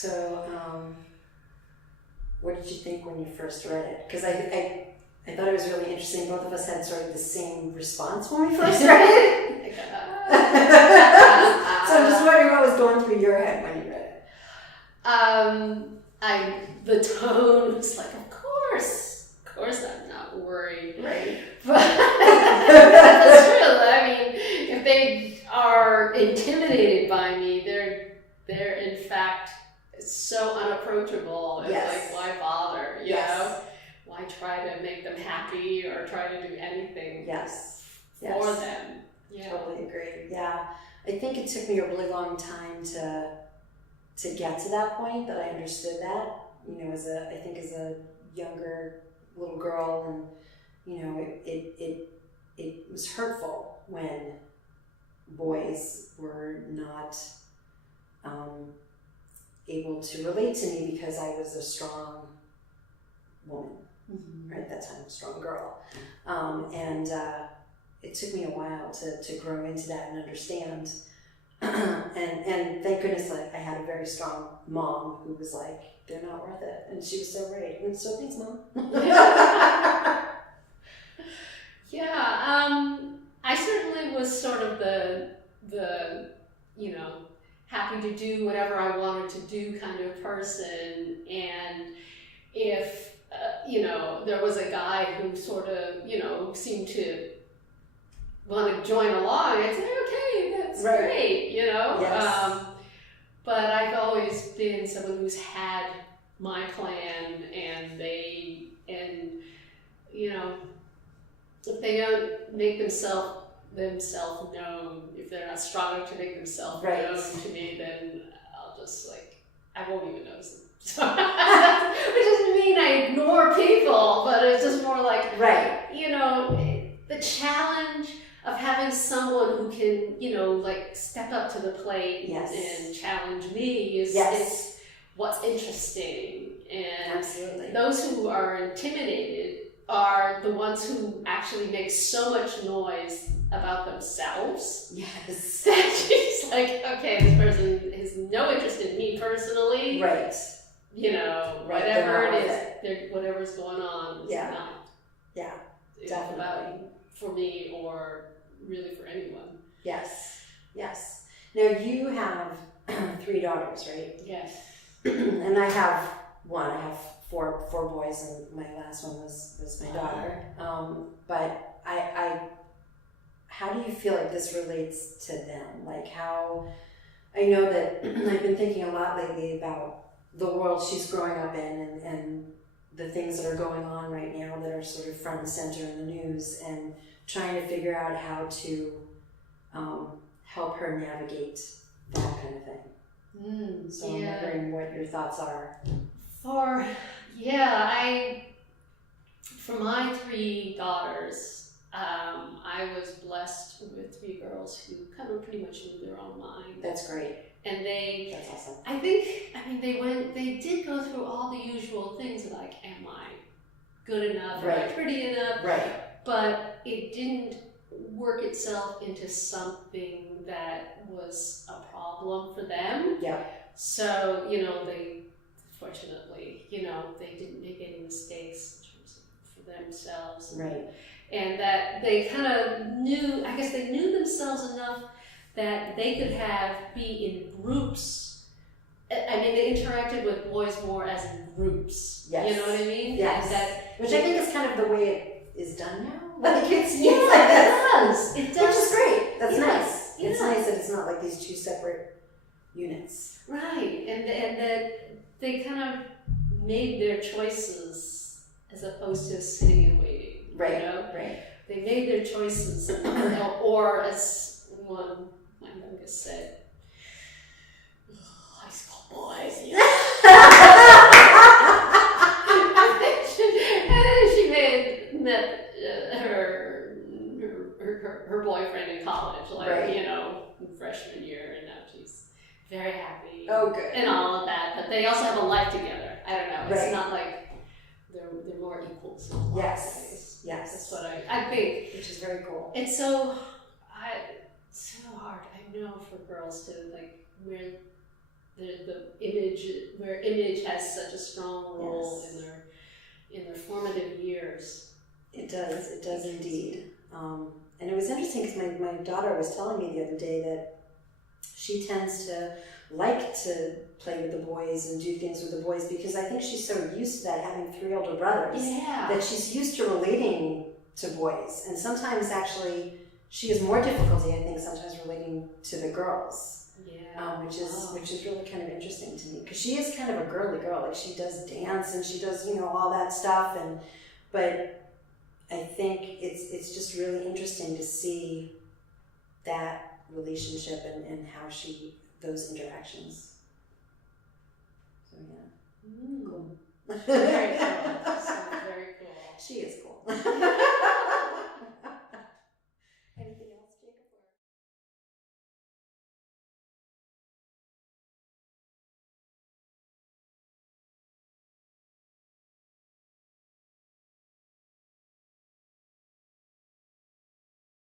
So, what did you think when you first read it? Because I thought it was really interesting. Both of us had sort of the same response when we first read it. So I'm just wondering what was going through your head when you read it. The tone was like, of course I'm not worried. Right. But that's true. I mean, if they are intimidated by me, they're in fact so unapproachable. It's like, why bother? You know? Why try to make them happy or try to do anything for them? Yeah. Totally agree. Yeah. I think it took me a really long time to get to that point that I understood that. You know, as a younger little girl, and you know, it was hurtful when boys were not able to relate to me because I was a strong woman, right at that time, a strong girl, and it took me a while to grow into that and understand. and thank goodness I had a very strong mom who was like, they're not worth it, and she was so right. And so thanks, Mom. I certainly was sort of the you know, happy to do whatever I wanted to do kind of person, and if you know, there was a guy who sort of, you know, seemed to want to join along, I'd say, okay, that's great, you know. Yes. But I've always been someone who's had my plan, and you know, if they don't make themselves known, if they're not strong enough to make themselves known to me, then I'll just I won't even notice them. So, which doesn't mean I ignore people, but it's just more like, you know, the challenge of having someone who can, you know, step up to the plate and challenge me is what's interesting. And absolutely, those who are intimidated are the ones who actually make so much noise about themselves. Yes. That she's like, okay, this person has no interest in me personally. Right. You know, whatever it is, whatever's going on is not. Yeah. Definitely. About for me or really for anyone. Yes. Yes. Now you have 3 daughters, right? Yes. And I have one. I have four boys, and my last one was my daughter. But I how do you feel like this relates to them? Like, how, I know that I've been thinking a lot lately about the world she's growing up in, and the things that are going on right now that are sort of front and center in the news, and trying to figure out how to help her navigate that kind of thing. So I'm wondering what your thoughts are. For my 3 daughters, I was blessed with 3 girls who kind of pretty much knew their own mind. That's great. And that's awesome. They did go through all the usual things like, am I good enough? Am I pretty enough? Right. But it didn't work itself into something that was a problem for them. Yeah. So, you know, fortunately, you know, they didn't make any mistakes in terms of for themselves. Right. And that they kind of knew, I guess they knew themselves enough that they could be in groups. I mean, they interacted with boys more as in groups. Yes. You know what I mean? Yes. Which I think is kind of the way it is done now. Like it's like that. It does. Which is great. That's nice. Yeah. It's nice that it's not like these 2 separate units. Right. And that they kind of made their choices as opposed to sitting and waiting. Right. You know? Right. They made their choices, or as one, my youngest said, high school boys. Yeah. And then she met her boyfriend in college, you know, freshman year, and now she's very happy. Oh, good. And all of that, but they also have a life together. I don't know. It's not like they're more equals. Yes. Yes. That's what I think. Which is very cool. It's so hard, I know, for girls to where the image, where image has such a strong role in their formative years. It does indeed. And it was interesting because my daughter was telling me the other day that she tends to like to play with the boys and do things with the boys because I think she's so used to that, having 3 older brothers, that she's used to relating to boys. And sometimes actually she has more difficulty, I think, sometimes relating to the girls. Which is really kind of interesting to me because she is kind of a girly girl. Like she does dance and she does, all that stuff. But I think it's just really interesting to see that relationship and how those interactions. So yeah. Cool. Very cool. Very cool. She is cool.